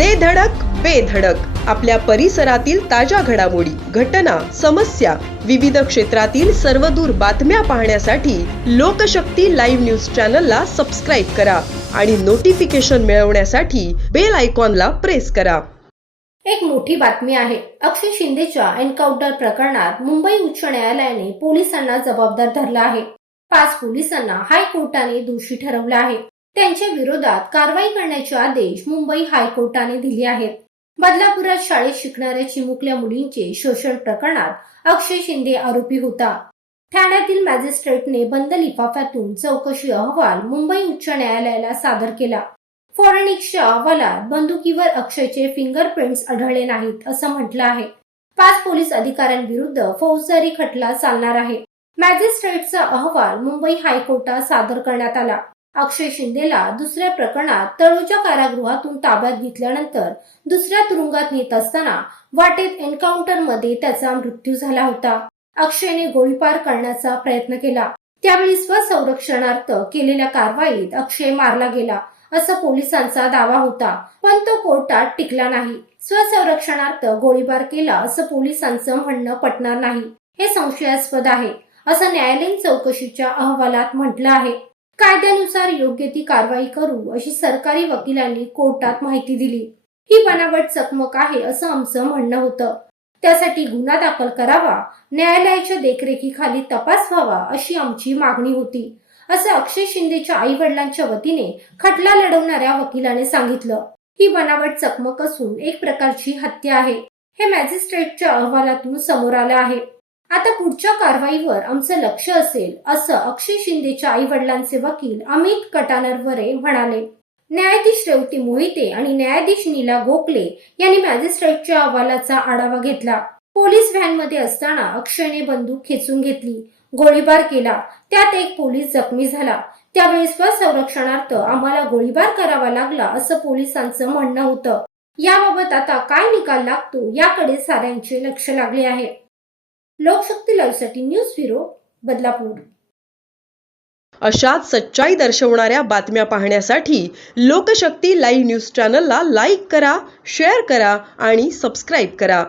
दे धडक बेधडक आपल्या परिसरातील ताज्या घडामोडी घटना समस्या विविध क्षेत्रातील सर्वदूर बातम्या पाहण्यासाठी लोकशक्ती लाईव्ह न्यूज चॅनलला सबस्क्राईब करा आणि नोटिफिकेशन मिळवण्यासाठी बेल आयकॉनला प्रेस करा. एक मोठी बातमी आहे. अक्षय शिंदेच्या एन्काउंटर प्रकरणात मुंबई उच्च न्यायालयाने पोलिसांना जबाबदार धरला आहे. पाच पोलिसांना हायकोर्टाने दोषी ठरवलं आहे. त्यांच्या विरोधात कारवाई करण्याचे आदेश मुंबई हायकोर्टाने दिले आहेत. बदलापुरात शाळेत शिकणाऱ्या चिमुकल्या मुलींचे शोषण प्रकरणात अक्षय शिंदे आरोपी होता. ठाण्यातील मॅजिस्ट्रेटने बंद लिफाफ्यातून चौकशी अहवाल मुंबई उच्च न्यायालयाला सादर केला. फॉरेनिक्सच्या अहवालात बंदुकीवर अक्षयचे फिंगरप्रिंट्स आढळले नाहीत असं म्हटलं आहे. पाच पोलीस अधिकाऱ्यांविरुद्ध फौजदारी खटला चालणार आहे. मॅजिस्ट्रेटचा अहवाल मुंबई हायकोर्टात सादर करण्यात आला. अक्षय शिंदेला दुसऱ्या प्रकरणात तळूच्या कारागृहातून ताब्यात घेतल्यानंतर दुसऱ्या तुरुंगात नेत असताना वाटेत एन्काउंटरमध्ये त्याचा मृत्यू झाला होता. अक्षयने गोळीबार करण्याचा प्रयत्न केला. त्यावेळी स्वसंरक्षणार्थ केलेल्या कारवाईत अक्षय मारला गेला असा पोलिसांचा दावा होता पण तो कोर्टात टिकला नाही. स्वसंरक्षणार्थ गोळीबार केला असं पोलिसांचं म्हणणं पटणार नाही. हे संशयास्पद आहे असं न्यायालयीन चौकशीच्या अहवालात म्हटलं आहे. कायद्यानुसार योग्य ती कारवाई करू अशी सरकारी वकिलांनी कोर्टात माहिती दिली. ही बनावट चकमक आहे असं आमचं म्हणणं होतं. त्यासाठी गुन्हा दाखल करावा न्यायालयाच्या देखरेखीखाली तपास व्हावा अशी आमची मागणी होती. असं अक्षय शिंदेच्या आई वडिलांच्या वतीने खटला लढवणाऱ्या वकिलाने सांगितलं. ही बनावट चकमक असून एक प्रकारची हत्या आहे. हे मॅजिस्ट्रेटच्या अहवालातून समोर आलं आहे. आता पुढच्या कारवाईवर आमचं लक्ष असेल असं अक्षय शिंदेच्या आई वडिलांचे वकील अमित कटानरवरे म्हणाले. न्यायाधीश रेवती मोहिते आणि न्यायाधीश नीला गोखले यांनी मॅजिस्ट्रेटच्या अहवालाचा आढावा घेतला. पोलीस व्हॅनमध्ये असताना अक्षयने बंदूक खेचून घेतली. गोळीबार केला. त्यात एक पोलीस जखमी झाला. त्यावेळी स्वसंरक्षणार्थ आम्हाला गोळीबार करावा लागला असं पोलिसांचं म्हणणं होतं. याबाबत आता काय निकाल लागतो याकडे साऱ्यांचे लक्ष लागले आहे. लोकशक्ती लाईव्हसाठी न्यूज ब्युरो बदलापूर. अशाच सच्चाई दर्शवणाऱ्या बातम्या पाहण्यासाठी लोकशक्ती लाईव्ह न्यूज चॅनलला लाईक करा शेअर करा आणि सबस्क्राईब करा.